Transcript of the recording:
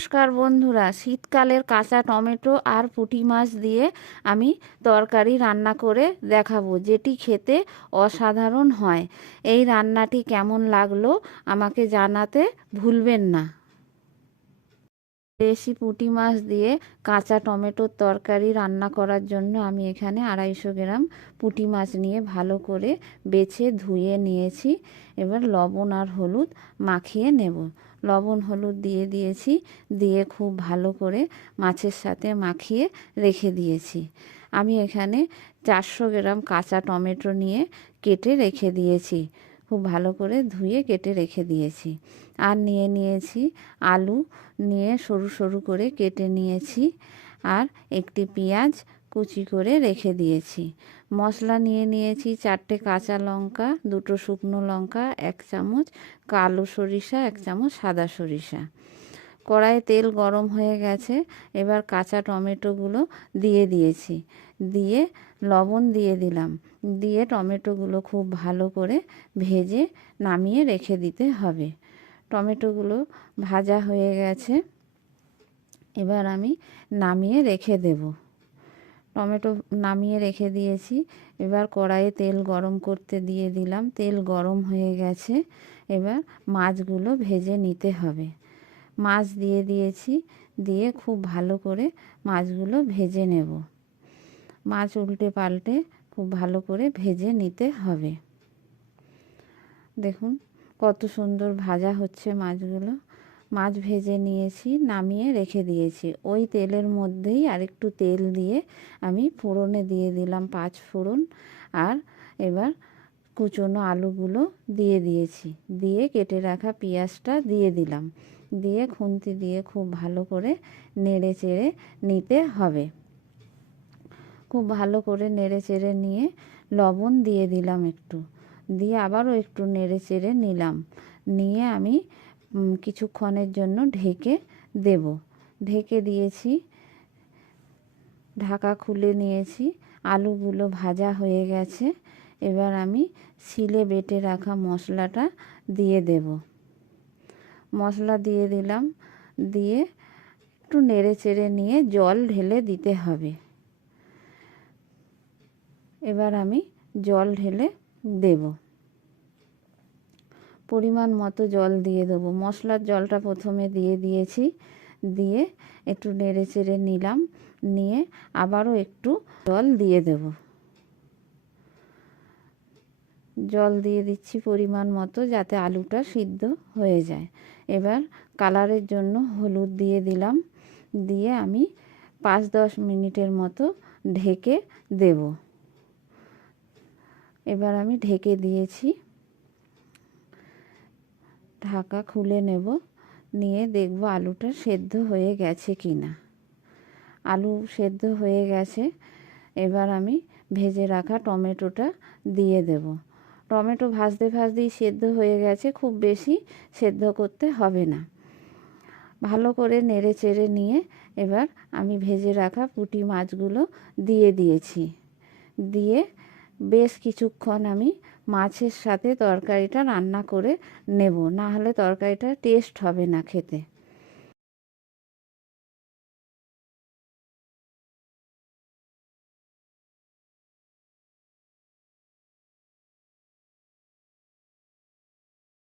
নমস্কার বন্ধুরা। শীতকালের কাঁচা টমেটো আর পুঁটি মাছ দিয়ে আমি তরকারি রান্না করে দেখাবো, যেটি খেতে অসাধারণ হয়। এই রান্নাটি কেমন লাগল আমাকে জানাতে ভুলবেন না। দেশি পুঁটি মাছ দিয়ে কাঁচা টমেটোর তরকারি রান্না করার জন্য আমি এখানে আড়াইশো গ্রাম পুঁটি মাছ নিয়ে ভালো করে বেছে ধুয়ে নিয়েছি। এবার লবণ আর হলুদ মাখিয়ে নেব। লবণ, হলুদ দিয়ে দিয়েছি, দিয়ে খুব ভালো করে মাছের সাথে মাখিয়ে রেখে দিয়েছি। আমি এখানে চারশো গ্রাম কাঁচা টমেটো নিয়ে কেটে রেখে দিয়েছি। খুব ভালো করে ধুয়ে কেটে রেখে দিয়েছি। আর নিয়ে নিয়েছি আলু, নিয়ে সরু সরু করে কেটে নিয়েছি। আর একটি পেঁয়াজ কুচি করে রেখে দিয়েছি। মশলা নিয়ে নিয়েছি চারটে কাঁচা লঙ্কা, দুটো শুকনো লঙ্কা, এক চামচ, কালো সরিষা, এক চামচ সাদা সরিষা। কড়াইয়ে তেল গরম হয়ে গেছে, এবার কাঁচা টমেটোগুলো দিয়ে দিয়েছি। দিয়ে লবণ দিয়ে দিলাম। দিয়ে টমেটোগুলো খুব ভালো করে ভেজে নামিয়ে রেখে দিতে হবে। টমেটোগুলো ভাজা হয়ে গেছে, এবার আমি নামিয়ে রেখে দেব। টমেটো নামিয়ে রেখে দিয়েছি। এবার কড়াইয়ে তেল গরম করতে দিয়ে দিলাম। তেল গরম হয়ে গেছে। এবার মাছগুলো ভেজে নিতে হবে। মাছ দিয়ে দিয়েছি। দিয়ে খুব ভালো করে মাছগুলো ভেজে নেব। মাছ উল্টে পাল্টে খুব ভালো করে ভেজে নিতে হবে। দেখুন কত সুন্দর ভাজা হচ্ছে মাছগুলো। মাছ ভেজে নিয়েছি, নামিয়ে রেখে দিয়েছি। ওই তেলের মধ্যেই আরেকটু তেল দিয়ে আমি ফোড়নে দিয়ে দিলাম পাঁচ ফোড়ন আর এবার কুচনো আলুগুলো দিয়ে দিয়েছি। দিয়ে কেটে রাখা পেঁয়াজটা দিয়ে দিলাম। দিয়ে খুন্তি দিয়ে খুব ভালো করে নেড়ে চেড়ে নিতে হবে। খুব ভালো করে নেড়ে চেড়ে নিয়ে লবণ দিয়ে দিলাম একটু। দিয়ে আবারও একটু নেড়ে চেড়ে নিলাম। নিয়ে আমি কিছুক্ষণের জন্য ঢেকে দেব। ঢেকে দিয়েছি, ঢাকা খুলে নিয়েছি, আলুগুলো ভাজা হয়ে গেছে। এবার আমি শিলে বেটে রাখা মশলাটা দিয়ে দেব। মশলা দিয়ে দিলাম, দিয়ে একটু নেড়ে চেড়ে নিয়ে জল ঢেলে দিতে হবে। এবার আমি জল ঢেলে দেব। পরিমাণ মতো জল দিয়ে দেবো। মশলার জলটা প্রথমে দিয়ে দিয়েছি। দিয়ে একটু নেড়ে চেড়ে নিলাম। নিয়ে আবারও একটু জল দিয়ে দেব। জল দিয়ে দিচ্ছি পরিমাণ মতো যাতে আলুটা সিদ্ধ হয়ে যায়। এবার কালারের জন্য হলুদ দিয়ে দিলাম। দিয়ে আমি পাঁচ দশ মিনিটের মতো ঢেকে দেব। এবার আমি ঢেকে দিয়েছি ঢাকা খুলে নেব, নিয়ে দেখব আলুটা সেদ্ধ হয়ে গেছে কি না। আলু সেদ্ধ হয়ে গেছে, এবার আমি ভেজে রাখা টমেটোটা দিয়ে দেব। টমেটো ভাজতে ভাজতেই সেদ্ধ হয়ে গেছে, খুব বেশি সেদ্ধ করতে হবে না। ভালো করে নেড়ে চেড়ে নিয়ে এবার আমি ভেজে রাখা পুঁটি মাছগুলো দিয়ে দিয়েছি। দিয়ে বেশ কিছুক্ষণ আমি মাছের সাথে তরকারিটা রান্না করে নেব। না হলে তরকারিটা টেস্ট হবে না খেতে।